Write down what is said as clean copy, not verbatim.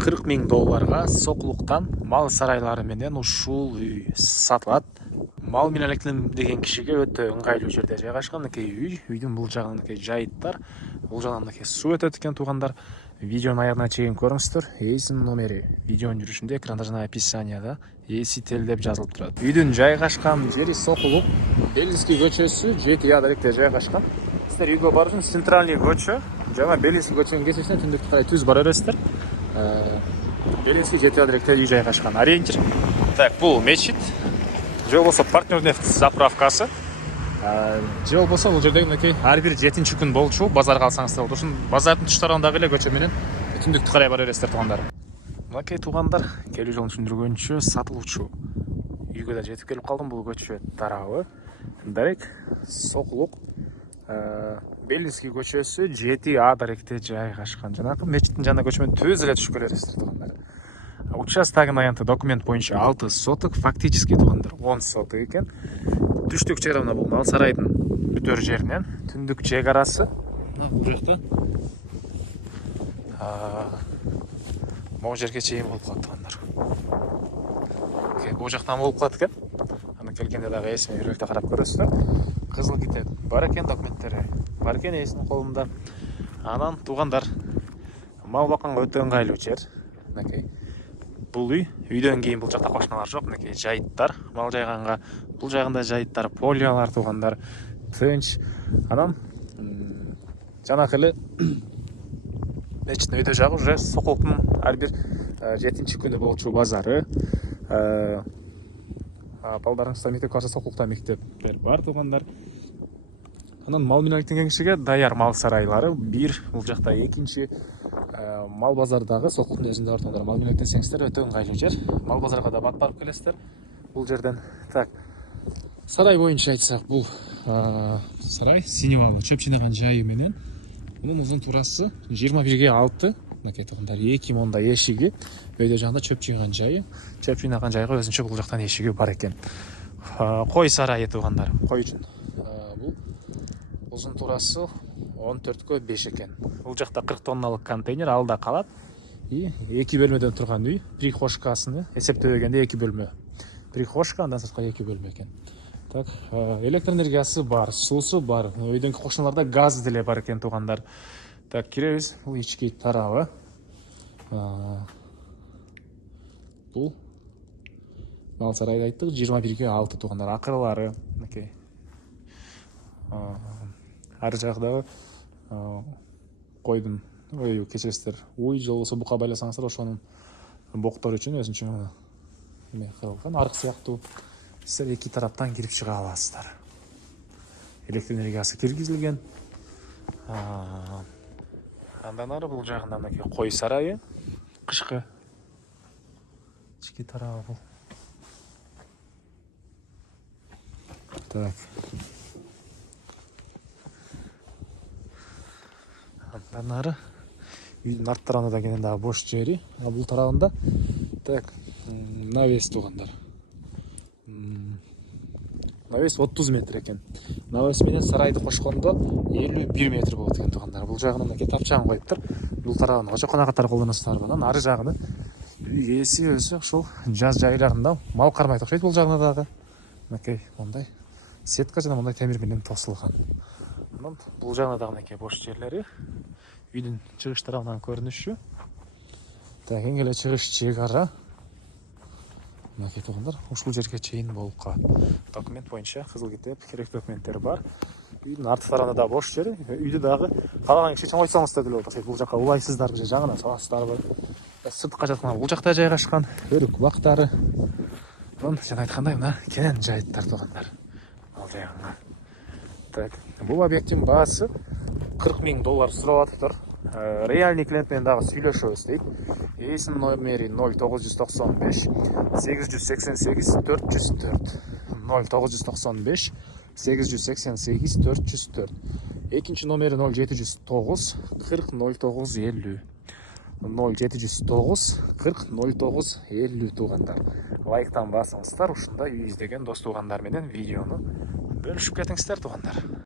$40.000 Сокулуктан мал сарайлары менен ушул үй сатылат. Мал менен алектенем деген кишиге өтө ыңгайлуу жерде жайгашкан үй. Үйдүн бул жагында жайыттар, бул жагында суу өтөт экен туугандар. Видеонун аягына чейин көрүңүздөр. Эйсинин номери видеонун жүрүшүндө экранда жана описанияда Эсител деп жазылып турат. Үйдүн жайгашкан жери Сокулук, Белинский көчөсү 7А даректе жайгашкан. Сиздер үйгө баруу үчүн центральный көчө жана Белинский көчөнүн кесишине түндүккө карай түз бара бересиздер. Белинский 7А даректе үй жайгашкан. Ориентир. Так, бул мечит. Же болбосо партнер нефть заправкасы. Же болбосо бул жердеги ар бир 7-чи күн болчу базарга алсаңыздар болот. Ушун базардын туш тарабындагы эле көчө менен түндүктү карай бара бересиздер туугандар. Мынакей туугандар, келүү жолун түшүндүргөнчө сатылуучу үйгө да жетип келип калдым. Бул көчө тарабы дарек Сокулук, Белинский көчөсү 7А даректе жайгашкан. Жанагы мечиттин жанына көчө менен түз эле түшүп келесиздер туугандар. Участогын аянты документ боюнча 6 соток, фактически туугандар 10 соток экен. Түштүк жери мына бул мал сарайдын бүтөр жеринен түндүк чек-арасы бул жакта. Могу жерге чейин болуп калат туугандар. Бул жактан болуп калат экен. Аны келгенде дагы эсиме бирөөлтө карап көрөсүздөр. Кызыл китеп бар экен, документтери бар экен эсинин колунда. Анан туугандар, мал бакканга өтө ыңгайлуу жер. Мынакей бул үйдөн кийин бул жакта кошуналар жок. Мынакей жайыттар, мал жайганга бул жагында жайыттар, полиялар туугандар, тынч. Анан жанакы эле мечиттин өтө жагы уже Сокулуктун ар бир 7-чи күнү болчу базары. Балдарыңыздар мектеп барса Сокулукта мектептер бар туугандар. Анан мал менен алектенген кишиге даяр мал сарайлары бир, бул жакта экинчи. Мал базардагы Сокулуктун өзүндө бар туугандар. Мал менен алектенсеңиздер өтө ыңгайлуу жер. Мал базарга да барып келесиздер бул жерден. Так, сарай боюнча айтсак, бул сарай синевалуу чөп жыйнаган жайы менен мунун узун турасы 21,6. Мынакей туугандар, 2 монда эшиги, өйдө жагында чөп жыйган жайы. Чөп жыйнаган жайга өзүнчө бул жактан эшиги бар экен. Кой сарайы туугандар, кой үчүн. Бул узун турасы 14,5 экен. Бул жакта 40 тонналык контейнер алда калат. И 2 бөлмөдөн турган үй, прихожкасын эсептебегенде 2 бөлмө. Прихожка, андан сырткы 2 бөлмө экен. Так, электр энергиясы бар, суусу бар. Өйдөнкү кошуналарда газ деле бар экен туугандар. Так, киребиз. Бул ички тарабы. Бул мал сарайды айттык, 21,6 туугандар. Акырлары, мынакей. Ар жагдагы койдун, кечиресиздер, уй же болбосо бука байласаңыздар, ошонун боктор үчүн өзүнчө эме кылган, арык сыяктуу. Сиздер эки тараптан кирип чыга аласыздар. Электр энергиясы киргизилген. Андан ары бул жагында мынакей кой сарайы, кышкы ички тарабы бул. Так. Андан ары үйдүн арт тарабында кенен дагы бош жери, бул тарабында. Так, навес туугандар. Навес 30 метр экен. Навес менен сарайды кошкондо 51 метр болот экен туугандар. Бул жагына мынакей тапчагын коюптур. Бул тарабын кочокона катары колдоносуздар. Анан ары жагыны үй ээси өзү ошол жаз жайларында мал кармайт окшойт. Бул жагына дагы мынакей мондай сетка жана мондай темир менен тосулган. Анан бул жагына дагы мынакей бош жерлери. Үйдүн чыгыш тарабынан көрүнүшү. Так, эң эле чыгыш чек ара. Мынакей туугандар, ушул жерге чейин болуп калат. Документ боюнча кызыл китеп, керектүү документтер бар. Үйдүн арты тарабында да бош жери. Үйдү дагы каалаган киши чоңойтсаңыз да деле болот. Бул жака улайсыздарбы же жагына саласыздарбы? Сыртка жаткан бул жакта жайгашкан, өрүк бактары. Анан жана айткандай мына кенен жайыттар туугандар. Мал жайганга. Так, бул объекттин баасы $40.000 сурап атыптыр. Реальный клиент менен дагы сүйлөшөбүз дейт. Эсинин номери 0995 888 404. 0995 888 404. Экинчи номери 0709 40 09 50. 0709 40 09 50 туугандар. Лайктан басыңыздар, ушундай үй издеген дос туугандар менен видеону бөлүшүп кетиңиздер туугандар.